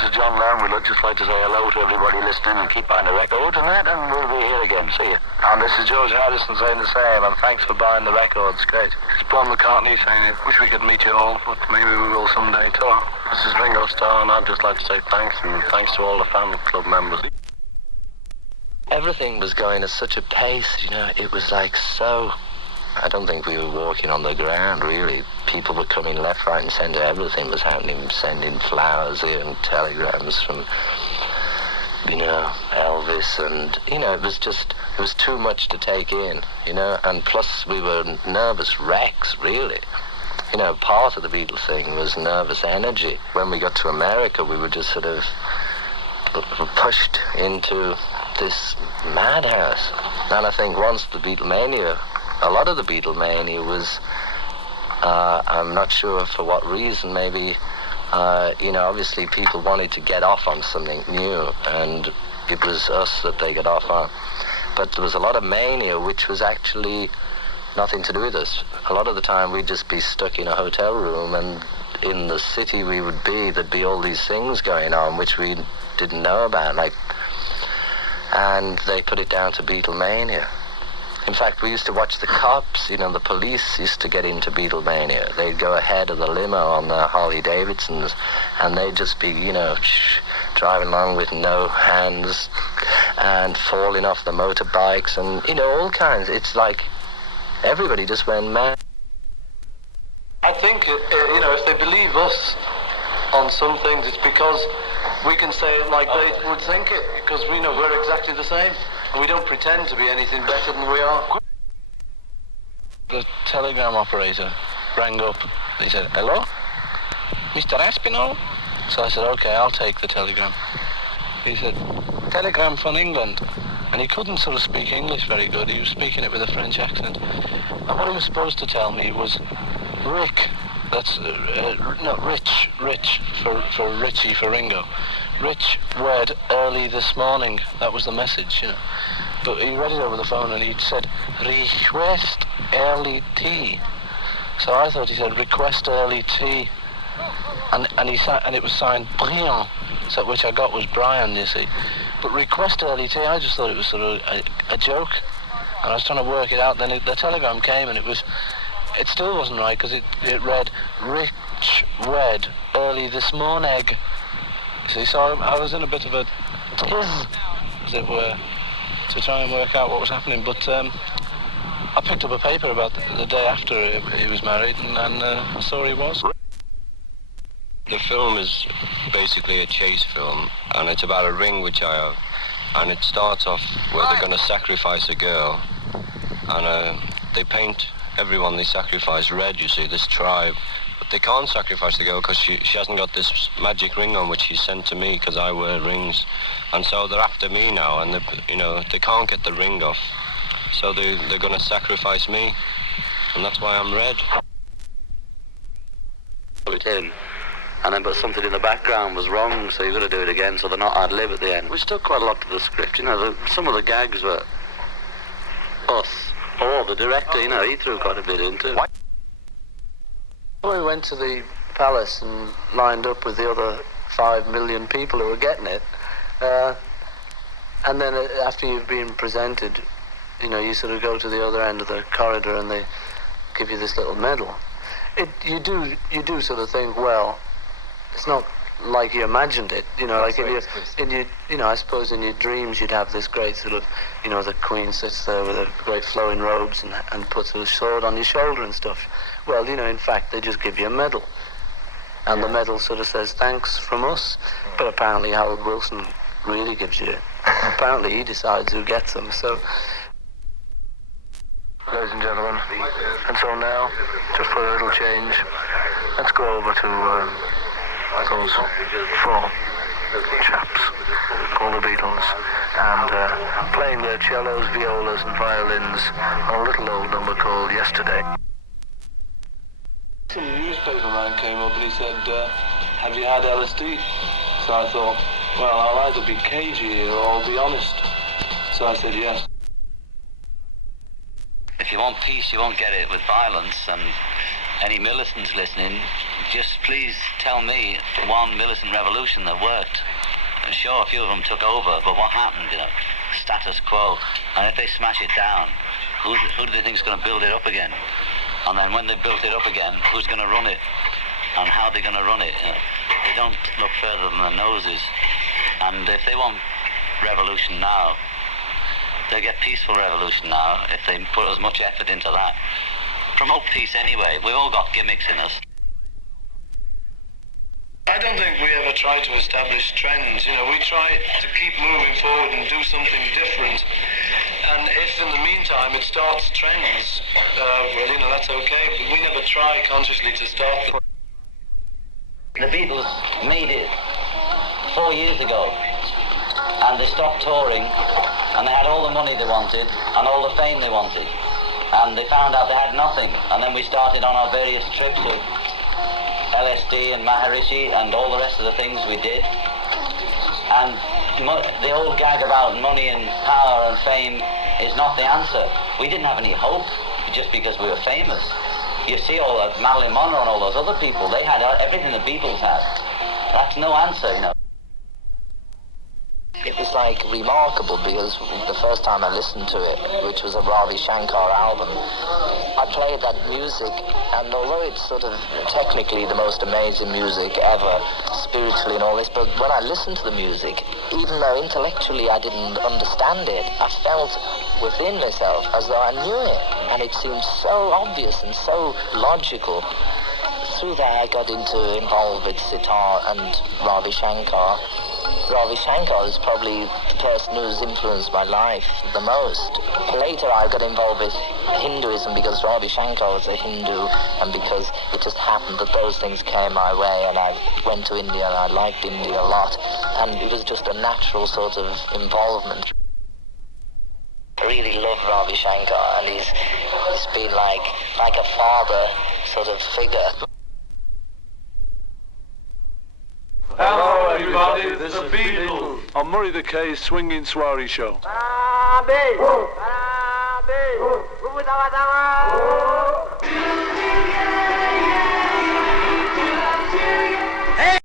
this is John Lamb. We'd just like to say hello to everybody listening and keep buying the records and that, and we'll be here again. See you. And this is George Harrison saying the same, and thanks for buying the records. Great. It's Paul McCartney saying, wish we could meet you all, but maybe we will someday. Ta. This is Ringo Starr, and I'd just like to say thanks, and thanks to all the fan club members. Everything was going at such a pace, you know, it was like so... I don't think we were walking on the ground, really. People were coming left, right and centre. Everything was happening, sending flowers here and telegrams from, you know, Elvis. And, you know, it was too much to take in, you know. And plus we were nervous wrecks, really. You know, part of the Beatles thing was nervous energy. When we got to America, we were just sort of pushed into this madhouse. And I think once the Beatlemania... A lot of the Beatlemania was, I'm not sure for what reason, maybe, you know, obviously people wanted to get off on something new, and it was us that they got off on. But there was a lot of mania which was actually nothing to do with us. A lot of the time we'd just be stuck in a hotel room, and in the city we would be, there'd be all these things going on which we didn't know about, like, and they put it down to Beatlemania. In fact, we used to watch the cops, you know, the police used to get into Beatlemania. They'd go ahead of the limo on the Harley Davidsons, and they'd just be, you know, driving along with no hands and falling off the motorbikes and, you know, all kinds. It's like everybody just went mad. I think, you know, if they believe us on some things, it's because we can say it like they would think it, because we know we're exactly the same. And we don't pretend to be anything better than we are. The telegram operator rang up. He said, hello? Mr. Aspinall? So I said, okay, I'll take the telegram. He said, telegram from England. And he couldn't sort of speak English very good. He was speaking it with a French accent. And what he was supposed to tell me was, Rick, that's, not Rich, for Richie, for Ringo. Rich read early this morning. That was the message, you know. But he read it over the phone and he said, request early tea. So I thought he said, request early tea. And it was signed Brian, so which I got was Brian, you see. But request early tea, I just thought it was sort of a joke. And I was trying to work it out. Then the telegram came and it still wasn't right, because it read, Rich read early this morning. See, so I was in a bit of a tiz, as it were, to try and work out what was happening. But I picked up a paper about the day after he was married, and I saw he was. The film is basically a chase film, and it's about a ring which I have. And it starts off where they're going to sacrifice a girl, and they paint everyone they sacrifice red, you see, this tribe. They can't sacrifice the girl because she hasn't got this magic ring on which she sent to me, because I wear rings. And so they're after me now, and they can't get the ring off. So they're going to sacrifice me, and that's why I'm red. Put it in, and then but something in the background was wrong, so you've got to do it again, so they're not ad-lib at the end. We stuck quite a lot to the script, you know, some of the gags were us, or the director, you know, he threw quite a bit into it. We went to the palace and lined up with the other 5 million people who were getting it. And then after you've been presented, you know, you sort of go to the other end of the corridor and they give you this little medal. You do sort of think, well, it's not like you imagined it, you know, like you know, I suppose in your dreams you'd have this great sort of, you know, the Queen sits there with her great flowing robes and puts her sword on your shoulder and stuff. Well, you know, in fact, they just give you a medal. And the medal sort of says, thanks from us. But apparently Harold Wilson really gives you it. Apparently he decides who gets them, so... Ladies and gentlemen, and so now, just for a little change, let's go over to those 4 chaps called the Beatles, and playing their cellos, violas and violins on a little old number called Yesterday. Some newspaper man came up and he said, have you had LSD? So I thought, well, I'll either be cagey or I'll be honest. So I said yes. If you want peace, you won't get it with violence, and any militants listening, just please tell me one militant revolution that worked. Sure, a few of them took over, but what happened, status quo. And if they smash it down, who do they think is going to build it up again? And then when they built it up again, who's going to run it? And how are they going to run it? They don't look further than their noses. And if they want revolution now, they get peaceful revolution now if they put as much effort into that. Promote peace anyway. We've all got gimmicks in us. I don't think we ever try to establish trends. We try to keep moving forward and do something different. And if in the meantime it starts trends, well, that's okay. But we never try consciously to start them. The Beatles made it 4 years ago, and they stopped touring, and they had all the money they wanted and all the fame they wanted, and they found out they had nothing. And then we started on our various trips of LSD and Maharishi and all the rest of the things we did. And the old gag about money and power and fame is not the answer. We didn't have any hope just because we were famous. You see all that Marilyn Monroe and all those other people, they had everything the Beatles had. That's no answer, It was remarkable because the first time I listened to it, which was a Ravi Shankar album, I played that music, and although it's sort of technically the most amazing music ever, spiritually and all this, but when I listened to the music, even though intellectually I didn't understand it, I felt within myself as though I knew it, and it seemed so obvious and so logical. Through that I got involved with sitar and Ravi Shankar. Ravi Shankar is probably the person who's influenced my life the most. Later I got involved with Hinduism because Ravi Shankar was a Hindu, and because it just happened that those things came my way, and I went to India and I liked India a lot, and it was just a natural sort of involvement. I really love Ravi Shankar, and he's been like a father sort of figure. Hello everybody, this is the Beatles on Murray the K's Swinging Soiree Show. Rabbi!